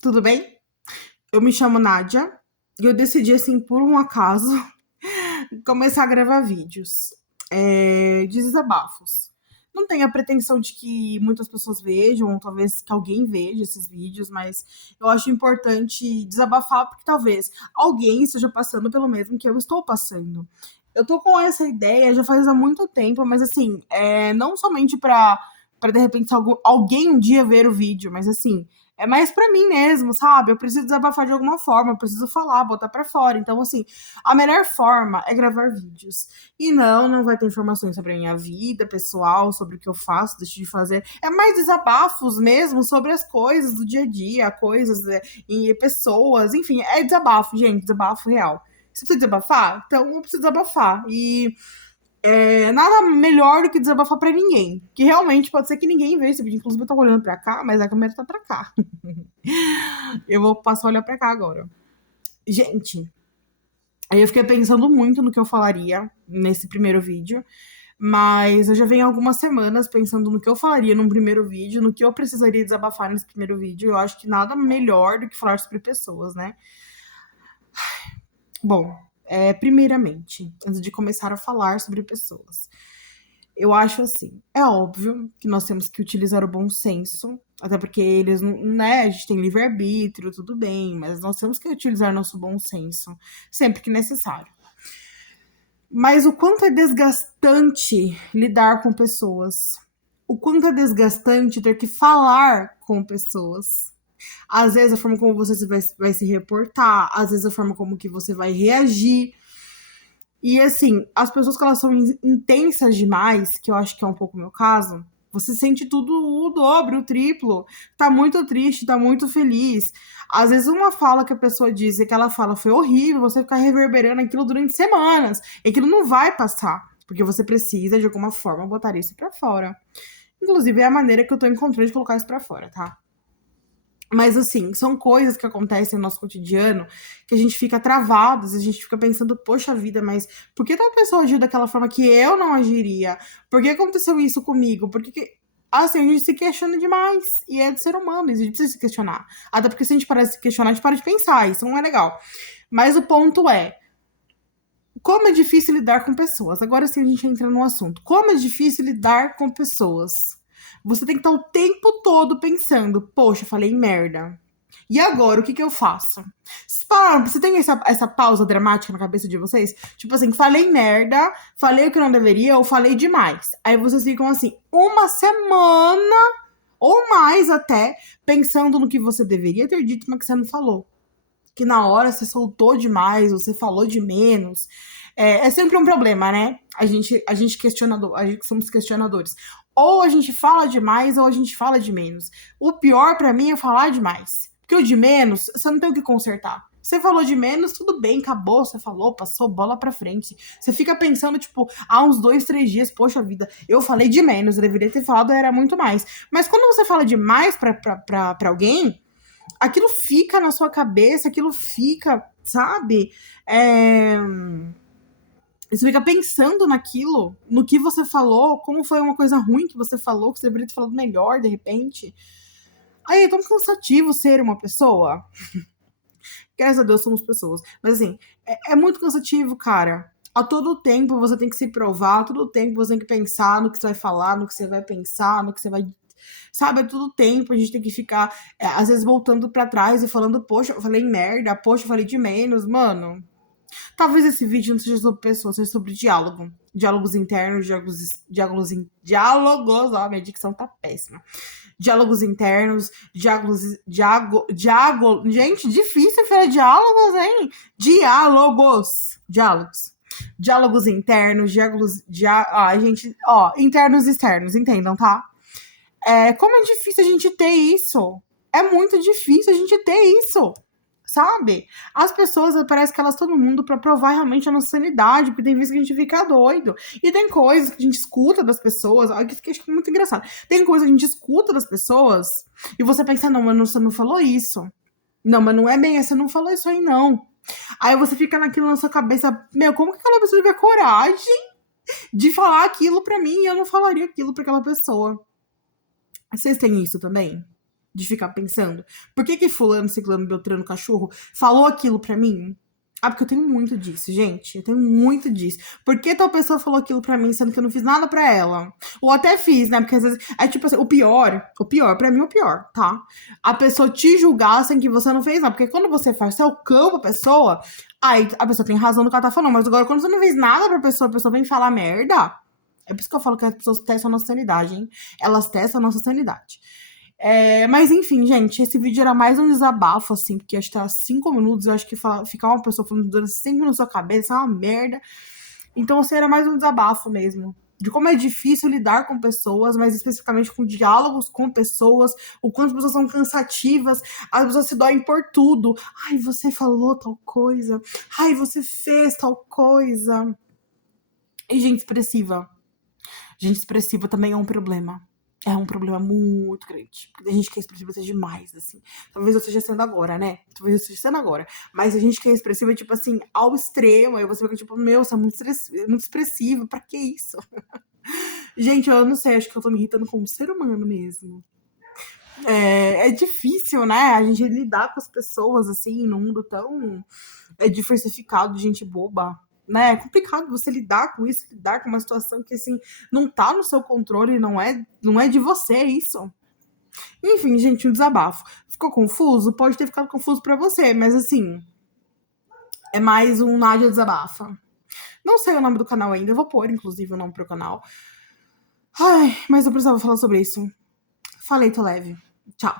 tudo bem? Eu me chamo Nádia e eu decidi, assim, por um acaso, começar a gravar vídeos de desabafos. Não tenho a pretensão de que muitas pessoas vejam, ou talvez que alguém veja esses vídeos, mas eu acho importante desabafar porque talvez alguém esteja passando pelo mesmo que eu estou passando. Eu tô com essa ideia já faz há muito tempo, mas assim, não somente para de repente alguém um dia ver o vídeo, mas assim, é mais pra mim mesmo, sabe? Eu preciso desabafar de alguma forma, eu preciso falar, botar pra fora. Então, assim, a melhor forma é gravar vídeos. E não vai ter informações sobre a minha vida pessoal, sobre o que eu faço, deixo de fazer. É mais desabafos mesmo sobre as coisas do dia a dia, coisas e pessoas, enfim, é desabafo, gente, desabafo real. Você precisa desabafar? Então eu preciso desabafar. E nada melhor do que desabafar pra ninguém. Que realmente pode ser que ninguém veja esse vídeo. Inclusive, eu tô olhando pra cá, mas a câmera tá pra cá. Eu vou passar a olhar pra cá agora. Gente, aí eu fiquei pensando muito no que eu falaria nesse primeiro vídeo. Mas eu já venho algumas semanas pensando no que eu falaria num primeiro vídeo, no que eu precisaria desabafar nesse primeiro vídeo. Eu acho que nada melhor do que falar sobre pessoas, né? Bom, primeiramente, antes de começar a falar sobre pessoas, eu acho assim, é óbvio que nós temos que utilizar o bom senso, até porque eles, né, a gente tem livre-arbítrio, tudo bem, mas nós temos que utilizar nosso bom senso sempre que necessário. Mas o quanto é desgastante lidar com pessoas, o quanto é desgastante ter que falar com pessoas. Às vezes a forma como você vai se reportar, às vezes a forma como que você vai reagir. E assim, as pessoas que elas são intensas demais, que eu acho que é um pouco o meu caso, você sente tudo o dobro, o triplo. Tá muito triste, tá muito feliz. Às vezes uma fala que a pessoa diz e que ela fala foi horrível, você fica reverberando aquilo durante semanas. E aquilo não vai passar, porque você precisa de alguma forma botar isso pra fora. Inclusive é a maneira que eu tô encontrando de colocar isso pra fora, tá? Mas assim, são coisas que acontecem no nosso cotidiano que a gente fica travados, a gente fica pensando, poxa vida, mas por que tal pessoa agiu daquela forma que eu não agiria? Por que aconteceu isso comigo? Por que Assim, a gente se questiona demais. E é do ser humano, a gente precisa se questionar. Até porque se a gente parar de se questionar, a gente para de pensar, isso não é legal. Mas o ponto é, como é difícil lidar com pessoas? Agora sim a gente entra no assunto. Como é difícil lidar com pessoas? Você tem que estar o tempo todo pensando, poxa, falei merda. E agora, o que eu faço? Você tem essa pausa dramática na cabeça de vocês? Tipo assim, falei merda, falei o que não deveria, ou falei demais. Aí vocês ficam assim, uma semana ou mais até, pensando no que você deveria ter dito, mas que você não falou. Que na hora você soltou demais, ou você falou de menos. É sempre um problema, né? A gente questionador, a gente somos questionadores. Ou a gente fala demais, ou a gente fala de menos. O pior pra mim é falar demais. Porque o de menos, você não tem o que consertar. Você falou de menos, tudo bem, acabou, você falou, passou, bola pra frente. Você fica pensando, tipo, há uns 2, 3 dias, poxa vida, eu falei de menos, eu deveria ter falado, era muito mais. Mas quando você fala demais pra alguém, aquilo fica na sua cabeça, aquilo fica, sabe? Você fica pensando naquilo, no que você falou, como foi uma coisa ruim que você falou, que você deveria ter falado melhor de repente. Aí é tão cansativo ser uma pessoa. Graças a Deus somos pessoas. Mas assim, é muito cansativo, cara. A todo tempo você tem que se provar, a todo tempo você tem que pensar no que você vai falar, no que você vai pensar, no que você vai. Sabe, a todo tempo a gente tem que ficar, às vezes, voltando pra trás e falando, poxa, eu falei merda, poxa, eu falei de menos, mano. Talvez esse vídeo não seja sobre pessoas, seja sobre diálogo. Diálogos internos, diálogos, ó, minha dicção tá péssima. Diálogos internos, gente, difícil falar diálogos, hein? Diálogos internos, gente, ó, internos e externos, entendam, tá? Como é difícil a gente ter isso. É muito difícil a gente ter isso. Sabe? As pessoas, parece que elas estão no mundo pra provar realmente a nossa sanidade, porque tem vezes que a gente fica doido. E tem coisas que a gente escuta das pessoas, isso que eu acho muito engraçado. Tem coisas que a gente escuta das pessoas e você pensa, não, mas você não falou isso. Não, mas não é bem, você não falou isso aí, não. Aí você fica naquilo na sua cabeça, meu, como que aquela pessoa teve a coragem de falar aquilo pra mim e eu não falaria aquilo pra aquela pessoa? Vocês têm isso também? De ficar pensando, por que fulano, ciclano, beltrano, cachorro falou aquilo pra mim? Ah, porque eu tenho muito disso, gente. Eu tenho muito disso. Por que tal pessoa falou aquilo pra mim, sendo que eu não fiz nada pra ela? Ou até fiz, né? Porque às vezes é tipo assim, pra mim é o pior, tá? A pessoa te julgar sem que você não fez nada. Porque quando você faz seu campo a pessoa, aí a pessoa tem razão no que ela tá falando. Mas agora, quando você não fez nada pra pessoa, a pessoa vem falar merda. É por isso que eu falo que as pessoas testam a nossa sanidade, hein? Elas testam a nossa sanidade. Mas enfim, gente, esse vídeo era mais um desabafo, assim, porque acho que tá 5 minutos, eu acho que ficar uma pessoa falando durante 5 minutos na sua cabeça é uma merda. Então, assim, era mais um desabafo mesmo. De como é difícil lidar com pessoas, mas especificamente com diálogos com pessoas, o quanto as pessoas são cansativas, as pessoas se doem por tudo. Ai, você falou tal coisa. Ai, você fez tal coisa. E gente expressiva. Gente expressiva também é um problema. É um problema muito grande. Porque tem gente que é expressiva demais, assim. Talvez eu esteja sendo agora, né? Talvez eu esteja sendo agora. Mas a gente que é expressiva, tipo assim, ao extremo. Aí você fica tipo, meu, você é muito expressivo. Pra que isso? Gente, eu não sei. Acho que eu tô me irritando como ser humano mesmo. É difícil, né? A gente lidar com as pessoas, assim, num mundo tão diversificado de gente boba. Né? É complicado você lidar com isso, lidar com uma situação que, assim, não tá no seu controle, não é de você isso. Enfim, gente, um desabafo. Ficou confuso? Pode ter ficado confuso pra você, mas, assim, é mais um Nádia Desabafa. Não sei o nome do canal ainda, eu vou pôr, inclusive, o nome pro canal. Ai, mas eu precisava falar sobre isso. Falei, tô leve. Tchau.